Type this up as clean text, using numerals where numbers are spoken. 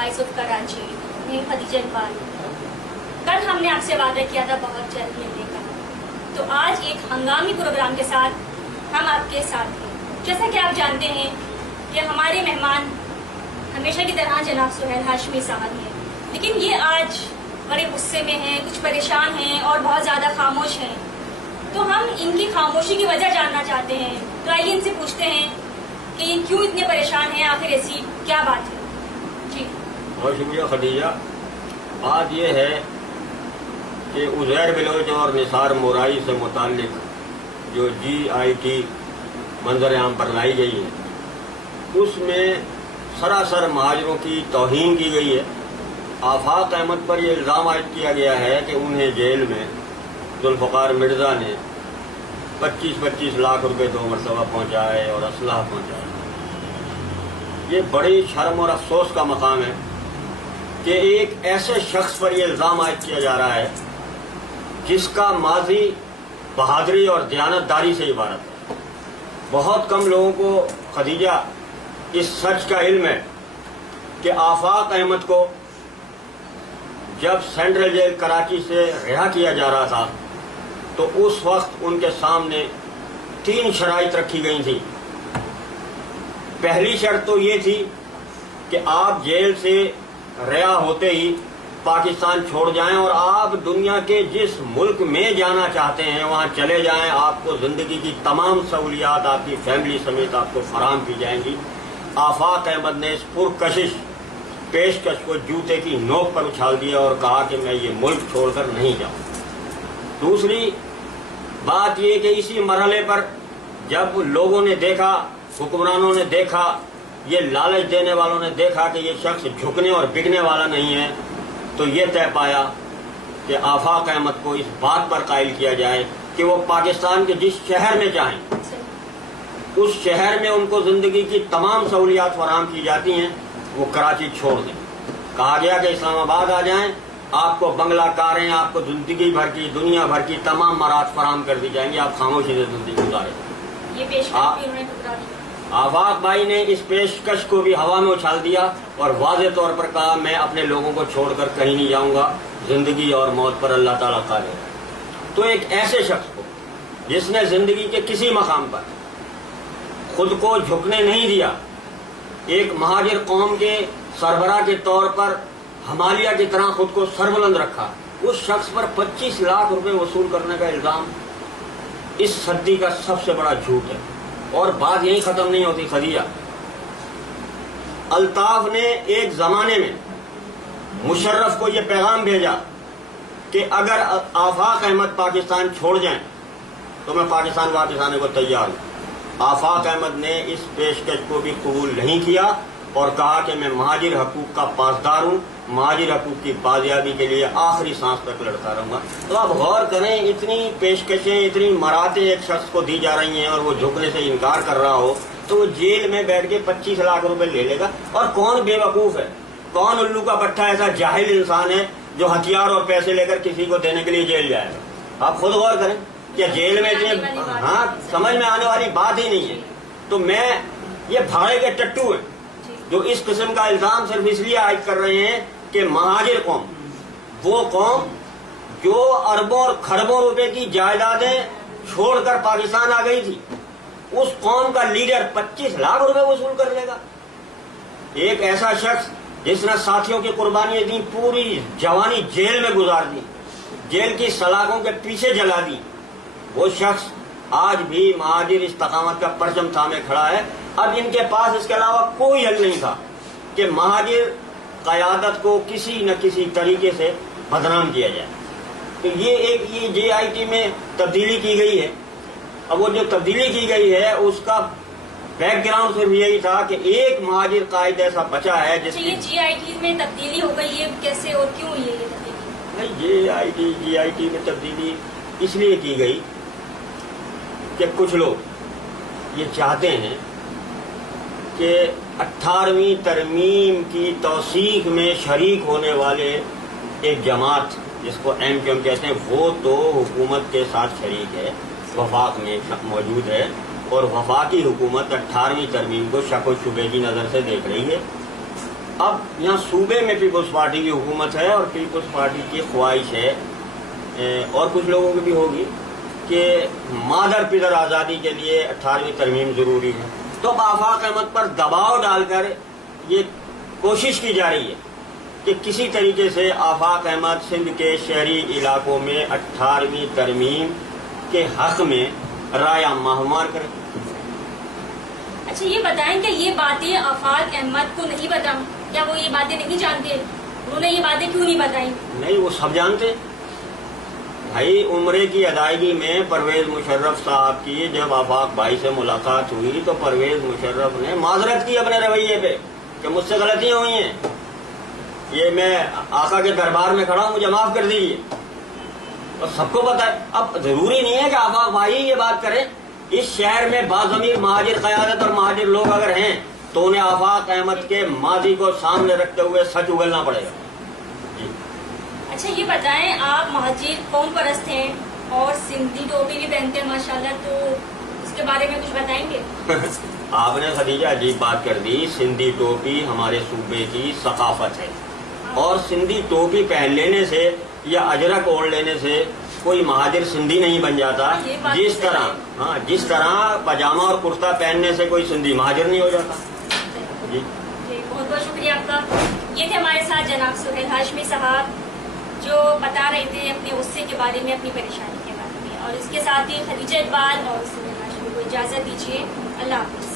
Voice of Karachi में खदीजा इकबाल। कल हमने आपसे वादा किया था बहुत जल्द मिलने का, तो आज एक हंगामी प्रोग्राम के साथ हम आपके साथ हैं। जैसा कि आप जानते हैं कि हमारे मेहमान हमेशा की तरह जनाब सुहेल हाशमी साहब हैं, लेकिन ये आज बड़े गुस्से में हैं, कुछ परेशान हैं और बहुत ज़्यादा खामोश हैं। तो हम इनकी खामोशी की वजह जानना चाहते हैं। तो आइए इनसे पूछते हैं कि क्यों इतने परेशान हैं, आखिर ऐसी क्या बात है। जी बहुत शुक्रिया खदीजा। बात यह है कि उज़ैर बलोच और निसार मोराई से मुताल्लिक जो GIT मंजर आम पर लाई गई है, उसमें सरासर महाजरों की तौहीन की गई है। आफाक अहमद पर यह इल्ज़ाम आयद किया गया है कि उन्हें जेल में जुल्फ़कार मिर्ज़ा ने 25-25 लाख रुपए 2 मरतबा पहुँचाए और असलहा पहुँचाया। ये बड़ी शर्म और अफसोस का मकाम है कि एक ऐसे शख्स पर यह इल्ज़ाम आयद किया जा रहा है जिसका माजी बहादुरी और दयानतदारी से इबारत है। बहुत कम लोगों को खदीजा इस सच का इल्म है कि आफाक अहमद को जब सेंट्रल जेल कराची से रिहा किया जा रहा था तो उस वक्त उनके सामने 3 शराइत रखी गई थी। पहली शर्त तो ये थी कि आप जेल से रिहा होते ही पाकिस्तान छोड़ जाएं और आप दुनिया के जिस मुल्क में जाना चाहते हैं वहां चले जाएं। आपको जिंदगी की तमाम सहूलियात आपकी फैमिली समेत आपको फराहम की जाएंगी। आफाक अहमद ने इस पुरकशिश पेशकश को जूते की नोक पर उछाल दिया और कहा कि मैं ये मुल्क छोड़कर नहीं जाऊं। दूसरी बात ये कि इसी मरहले पर जब लोगों ने देखा, हुक्मरानों ने देखा, ये लालच देने वालों ने देखा कि ये शख्स झुकने और बिकने वाला नहीं है, तो ये तय पाया कि आफाक अहमद को इस बात पर कायल किया जाए कि वो पाकिस्तान के जिस शहर में चाहें उस शहर में उनको जिंदगी की तमाम सहूलियात फराहम की जाती हैं, वो कराची छोड़ दें। कहा गया कि इस्लामाबाद आ जाएं, आपको बंगला कारें, आपको जिंदगी भर की दुनिया भर की तमाम मराहत फराहम कर दी जाएंगी, आप खामोशी से जिंदगी गुजारें। ये पेशकश भी उन्होंने ठुकरा दी। आफाक भाई ने इस पेशकश को भी हवा में उछाल दिया और वाज़ेह तौर पर कहा मैं अपने लोगों को छोड़कर कहीं नहीं जाऊंगा, जिंदगी और मौत पर अल्लाह ताला कादिर है। तो एक ऐसे शख्स को जिसने जिंदगी के किसी मकाम पर खुद को झुकने नहीं दिया, एक महाजिर कौम के सरबराह के तौर पर हमालिया की तरह खुद को सरबुलंद रखा, उस शख्स पर 25 लाख रुपए वसूल करने का इल्जाम इस सदी का सबसे बड़ा झूठ है। और बात यही खत्म नहीं होती खदीजा। अल्ताफ ने एक जमाने में मुशर्रफ को यह पैगाम भेजा कि अगर आफाक अहमद पाकिस्तान छोड़ जाएं तो मैं पाकिस्तान वापस आने को तैयार हूं। आफाक अहमद ने इस पेशकश को भी कबूल नहीं किया और कहा कि मैं महाजिर हकूक का पासदार हूं, महाजिर हकूक की बाजियाबी के लिए आखिरी सांस तक लड़ता रहूंगा। तो आप गौर करें, इतनी पेशकशें, इतनी मराहतें एक शख्स को दी जा रही हैं और वो झुकने से इनकार कर रहा हो तो वो जेल में बैठ के 25 लाख रुपए ले लेगा। और कौन बेवकूफ है, कौन उल्लू का पट्टा ऐसा जाहिल इंसान है जो हथियार और पैसे लेकर किसी को देने के लिए जेल जाएगा। आप खुद गौर करें, क्या जेल में इतने, हाँ, समझ में आने वाली बात ही नहीं है। तो मैं, ये भाड़े के टट्टू हैं जो इस किस्म का इल्जाम सिर्फ इसलिए आयद कर रहे हैं कि महाजिर कौम, वो कौम जो अरबों और खरबों रुपए की जायदादें छोड़कर पाकिस्तान आ गई थी, उस कौम का लीडर 25 लाख रुपए वसूल कर लेगा। एक ऐसा शख्स जिसने साथियों की कुर्बानियां दी, पूरी जवानी जेल में गुजार दी, जेल की सलाखों के पीछे जला दी, वो शख्स आज भी महाजिर इस्तकामत का परचम थामे खड़ा है। अब इनके पास इसके अलावा कोई हल नहीं था कि महाजिर क़यादत को किसी न किसी तरीके से बदनाम किया जाए। तो ये JIT में तब्दीली की गई है। अब वो जो तब्दीली की गई है उसका बैकग्राउंड सिर्फ यही था कि एक महाजिर कायद ऐसा बचा है जिसकी ये GIT में तब्दीली हो गई, ये कैसे और क्यों हुई है ये तब्दीली? नहीं, GIT में तब्दीली इसलिए की गई कि कुछ लोग ये चाहते हैं कि 18वीं तरमीम की तौसीक में शरीक होने वाले एक जमात जिसको MQM कहते हैं, वो तो हुकूमत के साथ शरीक है, वफाक में मौजूद है और वफाकी हुकूमत 18वीं तरमीम को शक व शुबे की नज़र से देख रही है। اب یہاں صوبے میں پیپلز پارٹی کی حکومت ہے اور پیپلز پارٹی کی خواہش ہے اور کچھ لوگوں کی بھی ہوگی کہ مادر پدر آزادی کے لیے 18ویں ترمیم ضروری ہے. تو اب آفاق احمد پر دباؤ ڈال کر یہ کوشش کی جا رہی ہے کہ کسی طریقے سے آفاق احمد سندھ کے شہری علاقوں میں 18ویں ترمیم کے حق میں رائے عامہ ہموار کرے. اچھا یہ بتائیں کہ یہ باتیں آفاق احمد کو نہیں بتاؤں، کیا وہ یہ باتیں نہیں جانتے؟ انہوں نے یہ باتیں کیوں نہیں بتائی؟ نہیں، وہ سب جانتے. بھائی عمرے کی ادائیگی میں پرویز مشرف صاحب کی جب آفاق بھائی سے ملاقات ہوئی تو پرویز مشرف نے معذرت کی اپنے رویے پہ کہ مجھ سے غلطیاں ہوئی ہیں، یہ میں آقا کے دربار میں کھڑا ہوں، مجھے معاف کر دیجیے. اور سب کو پتا ہے. اب ضروری نہیں ہے کہ آفاق بھائی یہ بات کریں. اس شہر میں باضمیر مہاجر قیادت اور مہاجر لوگ اگر ہیں تو انہیں آفاق احمد کے ماضی کو سامنے رکھتے ہوئے سچ اگلنا پڑے گا. اچھا یہ بتائیں، آپ مہاجر قوم پرست ہیں اور سندھی ٹوپی بھی پہنتے ہیں ماشاءاللہ، تو اس کے بارے میں کچھ بتائیں گے؟ آپ نے خدیجہ عجیب بات کر دی. سندھی ٹوپی ہمارے صوبے کی ثقافت ہے اور سندھی ٹوپی پہن لینے سے یا اجرک اوڑھ لینے سے کوئی مہاجر سندھی نہیں بن جاتا. جس طرح پاجامہ اور کرتا پہننے سے کوئی سندھی مہاجر نہیں ہو جاتا. جی بہت بہت شکریہ آپ کا. یہ تھے ہمارے ساتھ جناب سہیل ہاشمی صاحب جو بتا رہے تھے اپنے غصے کے بارے میں، اپنی پریشانی کے بارے میں، اور اس کے ساتھ ہی خدیجہ اقبال اور سہیل ہاشمی کو اجازت دیجیے. اللہ حافظ.